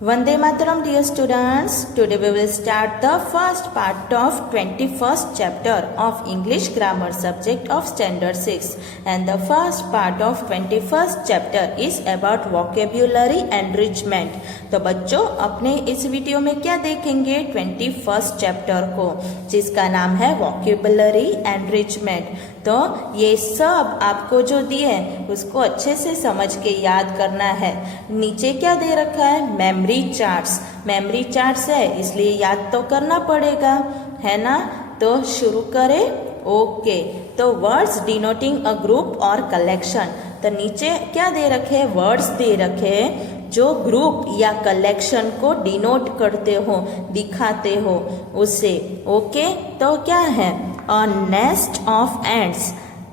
Vande Mataram, dear students. Today we will start the first part of 21st chapter of English grammar subject of standard 6, and the first part of 21st chapter is about vocabulary enrichment. तो बच्चों अपने इस video में क्या देखेंगे 21st chapter को, जिसका नाम है vocabulary enrichment. तो ये सब आपको जो दिए उसको अच्छे से समझ के याद करना है. नीचे क्या दे रखा है? Memory charts. मेमोरी चार्ट्स है इसलिए याद तो करना पड़ेगा, है ना. तो शुरू करें. ओके. तो वर्ड्स डिनोटिंग अ ग्रुप और कलेक्शन. तो नीचे क्या दे रखे? वर्ड्स दे रखे जो ग्रुप या कलेक्शन को डिनोट करते हो, दिखाते हो उससे. ओके. तो क्या है? A nest of ants,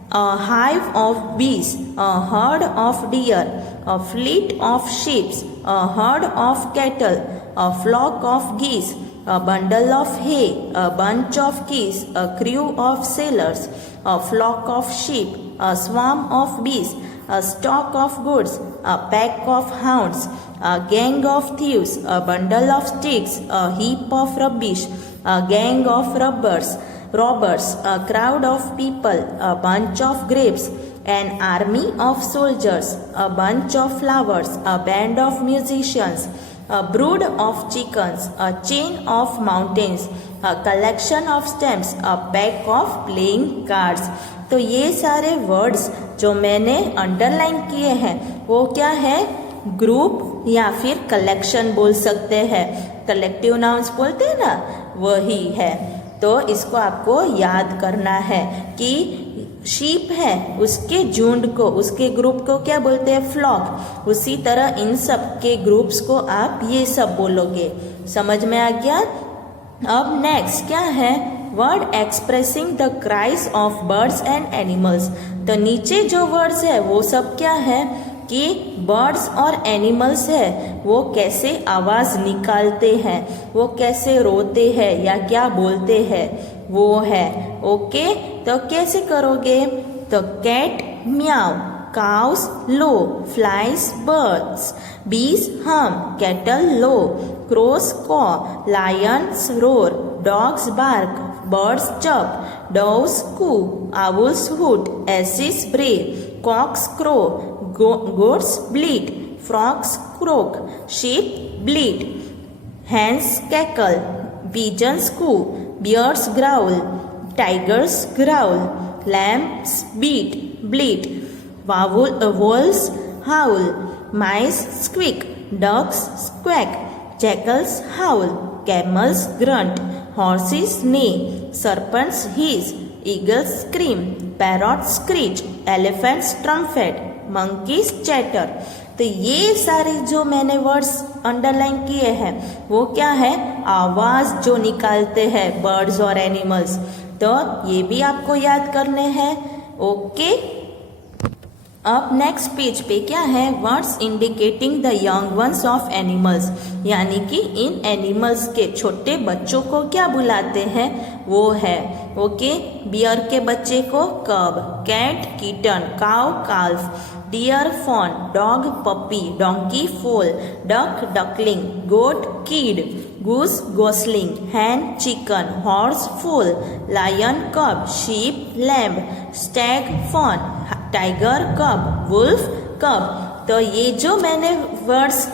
a hive of bees, a herd of deer, a fleet of sheep, a herd of cattle, a flock of geese, a bundle of hay, a bunch of keys, a crew of sailors, a flock of sheep, a swarm of bees, a stock of goods, a pack of hounds, a gang of thieves, a bundle of sticks, a heap of rubbish, a gang of robbers, a crowd of people, a bunch of grapes, an army of soldiers, a bunch of flowers, a band of musicians, a brood of chickens, a chain of mountains, a collection of stamps, a pack of playing cards. तो ये सारे words जो मैंने underline किए हैं वो क्या है? ग्रुप या फिर कलेक्शन बोल सकते हैं. कलेक्टिव नाउन्स बोलते हैं ना, वही है. तो इसको आपको याद करना है कि शीप है उसके झुंड को, उसके ग्रुप को क्या बोलते हैं? फ्लॉक. उसी तरह इन सब के ग्रुप्स को आप ये सब बोलोगे. समझ में आ गया? अब नेक्स्ट क्या है? Word expressing the cries of birds and animals. तो नीचे जो वर्ड्स है वो सब क्या है कि बर्ड्स और एनिमल्स है वो कैसे आवाज निकालते हैं, वो कैसे रोते हैं या क्या बोलते हैं वो है. ओके. तो कैसे करोगे? तो कैट म्याऊ, काउस लो, flies birds, bees hum, cattle low, crows caw, lions roar, dogs bark, birds chirp, doves coo, owls hoot, asses bray, cocks crow, goats bleat, frogs croak, sheep bleat, hens cackle, pigeons coo, bears growl, tigers growl, lambs bleat, wolves howl, mice squeak, ducks squawk, jackals howl, camels grunt, horses neigh, serpents hiss, eagles scream, parrots screech, elephants trumpet, monkeys chatter. तो ये सारे जो मैंने words underline किए हैं वो क्या है? आवाज जो निकालते हैं बर्ड्स और एनिमल्स. तो ये भी आपको याद करने हैं. ओके. अब नेक्स्ट पेज पे क्या है? Words indicating the young ones of animals. यानी कि इन एनिमल्स के छोटे बच्चों को क्या बुलाते हैं वो है. ओके. बियर के बच्चे को cub, cat kitten, cow calf, deer fawn, dog puppy, donkey foal, duck duckling, goat kid, goose gosling, hen chicken, horse foal, lion cub, sheep lamb, stag fawn, tiger cub, wolf cub. तो ये जो मैंने words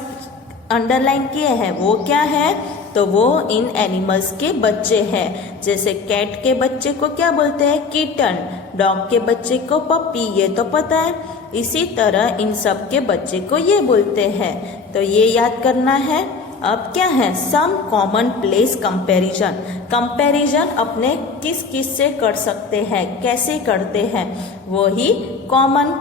underline किए हैं वो क्या है? तो वो इन एनिमल्स के बच्चे हैं. जैसे कैट के बच्चे को क्या बोलते हैं? किटन. डॉग के बच्चे को पपी, ये तो पता है. इसी तरह इन सब के बच्चे को ये बोलते हैं. तो ये याद करना है. अब क्या है? Some common place comparison. Comparison अपने किस किस से कर सकते हैं, कैसे करते हैं, वही कॉमन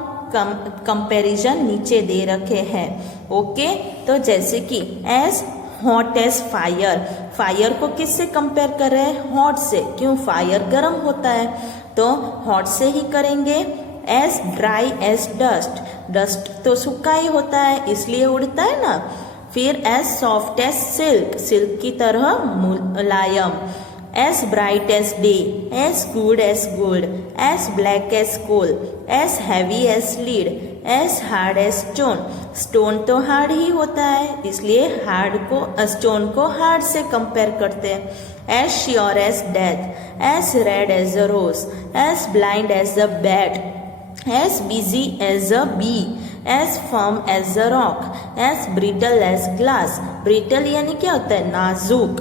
कंपैरिजन नीचे दे रखे हैं. ओके. तो जैसे कि as hot as fire. Fire को किससे कंपेयर कर रहे हैं? हॉट से. क्यों? फायर गर्म होता है तो हॉट से ही करेंगे. As dry as dust. Dust तो सूखा ही होता है इसलिए उड़ता है ना. फिर as soft as silk. Silk की तरह मुलायम. As bright as day. As good as gold. As black as coal. As heavy as lead. As hard as stone, stone तो हार्ड ही होता है इसलिए स्टोन को हार्ड से कंपेयर करते हैं। As sure as death, as red as a rose, as blind as a bat, as busy as a bee, as firm as a rock, as brittle as glass, brittle यानी क्या होता है, नाजुक,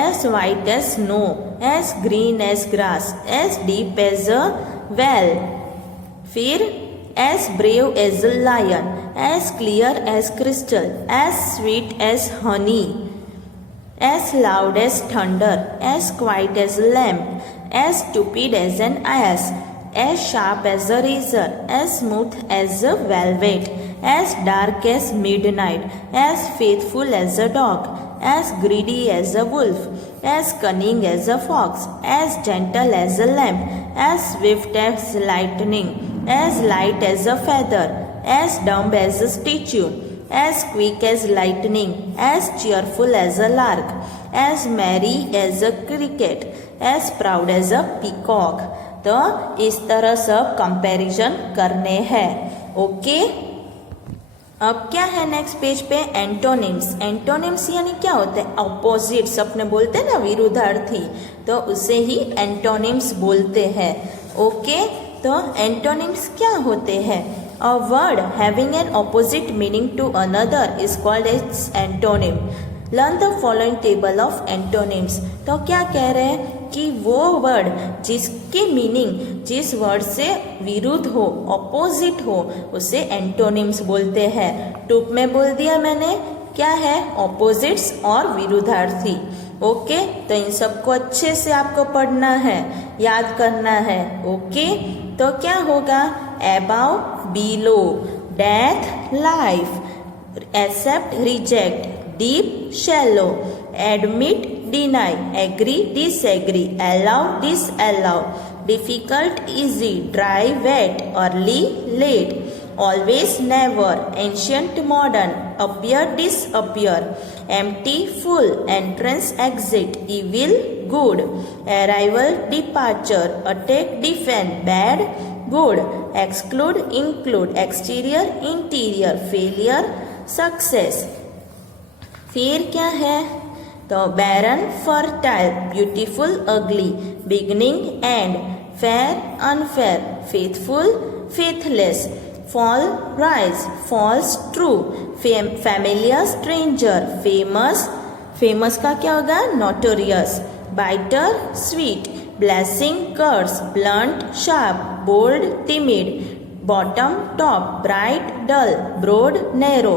as white as snow, as green as grass, as deep as a well, फिर as brave as a lion, as clear as crystal, as sweet as honey, as loud as thunder, as quiet as a lamb, as stupid as an ass, as sharp as a razor, as smooth as a velvet, as dark as midnight, as faithful as a dog, as greedy as a wolf, as cunning as a fox, as gentle as a lamb, as swift as lightning, as light as a feather, as dumb as a statue, as quick as lightning, as cheerful as a lark, as merry as a cricket, as proud as a peacock। तो इस तरह सब comparison करने हैं। Okay, अब क्या है next page पे, एंटोनिम्स। एंटोनिम्स यानी क्या होते हैं, अपोजिट्स, अपने बोलते हैं ना विरुद्धार्थी, तो उसे ही एंटोनिम्स बोलते हैं। ओके, तो एंटोनिम्स क्या होते हैं, a word having an opposite meaning to another is called as antonym. Learn the following table of antonyms. तो क्या कह रहे हैं कि वो वर्ड जिसकी मीनिंग जिस वर्ड से विरुद्ध हो, ऑपोजिट हो, उसे एंटोनिम्स बोलते हैं। टूप में बोल दिया मैंने, क्या है, ऑपोजिट्स और विरुद्धार्थी। ओके, तो इन सबको अच्छे से आपको पढ़ना है, याद करना है। ओके, तो क्या होगा, above, below, death, life, accept, reject, deep, shallow, admit, deny, agree, disagree, allow, disallow, difficult, easy, dry, wet, early, late, always, never, ancient, modern, appear, disappear, empty, full, entrance, exit, evil, good, arrival, departure, attack, defend, bad, good, exclude, include, exterior, interior, failure, success। फिर क्या है, तो barren, fertile, beautiful, ugly, beginning, end, fair, unfair, faithful, faithless, fall, rise, false, true, familiar, stranger, famous, famous का क्या होगा, notorious, bitter, sweet, blessing, curse, blunt, sharp, bold, timid, bottom, top, bright, dull, broad, narrow,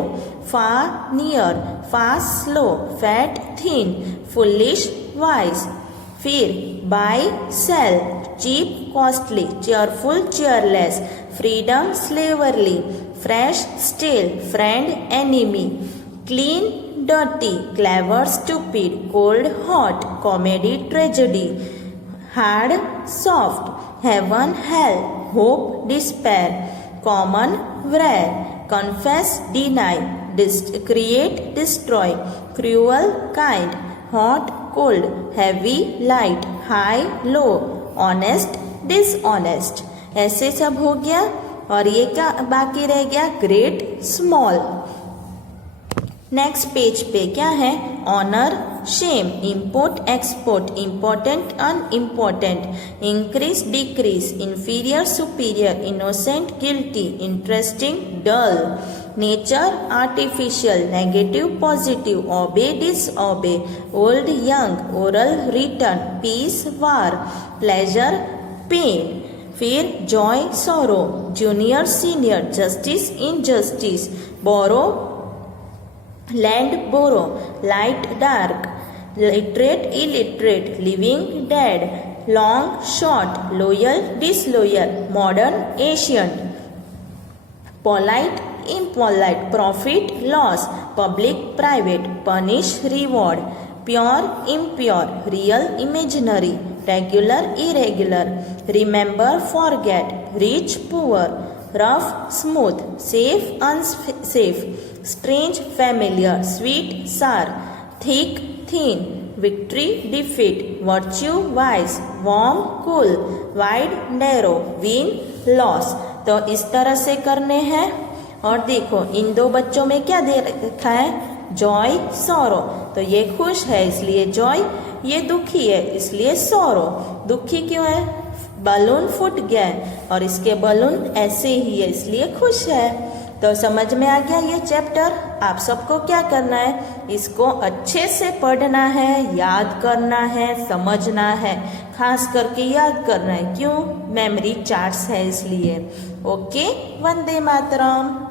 far, near, fast, slow, fat, thin, foolish, wise। फिर buy, sell, cheap, costly, cheerful, cheerless, freedom, slavery, fresh, stale, friend, enemy, clean, dirty, clever, stupid, cold, hot, comedy, tragedy, hard, soft, heaven, hell, hope, despair, common, rare, confess, deny, create, destroy, cruel, kind, hot, cold, heavy, light, high, low, honest, dishonest। ऐसे सब हो गया, और ये क्या बाकी रह गया, ग्रेट, स्मॉल। नेक्स्ट पेज पे क्या है, honour, shame, import, export, important, unimportant, increase, decrease, inferior, superior, innocent, guilty, interesting, dull, nature, artificial, negative, positive, obey, disobey, old, young, oral, return, peace, war, pleasure, pain. फिर joy, sorrow, junior, senior, justice, injustice, borrow, lend, borrow, light, dark, literate, illiterate, living, dead, long, short, loyal, disloyal, modern, ancient, polite, impolite, profit, loss, public, private, punish, reward, pure, impure, real, imaginary, regular, irregular, remember, forget, rich, poor, rough, smooth, safe, unsafe, strange, familiar, sweet, sour, thick, thin, victory, defeat, virtue, vice, warm, cool, wide, narrow, win, loss, तो इस तरह से करने हैं। और देखो इन दो बच्चों में क्या दे रखा है, जॉय सौरो। तो ये खुश है इसलिए जॉय, ये दुखी है इसलिए सौरो। दुखी क्यों है, बलून फूट गया है और इसके बलून ऐसे ही है इसलिए खुश है। तो समझ में आ गया ये चैप्टर। आप सबको क्या करना है, इसको अच्छे से पढ़ना है, याद करना है, समझना है, खास करके याद करना है। क्यों, मेमोरी चार्ट्स है इसलिए। ओके, वंदे मातरम।